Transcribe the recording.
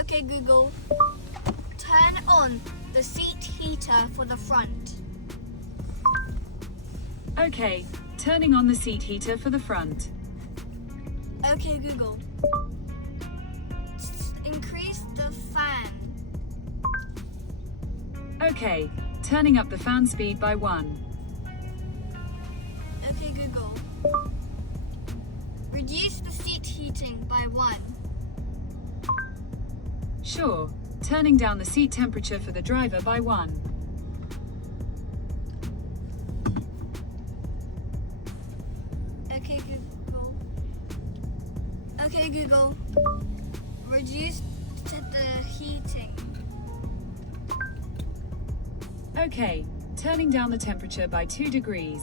Okay, Google. Turn on the seat heater for the front. Okay, turning on the seat heater for the front. Okay, Google. Increase the fan. Okay, turning up the fan speed by 1. Okay, Google. Reduce the seat heating by 1. Sure, turning down the seat temperature for the driver by 1. Okay, Google. Okay, Google. Reduce the heating. Okay, turning down the temperature by 2 degrees.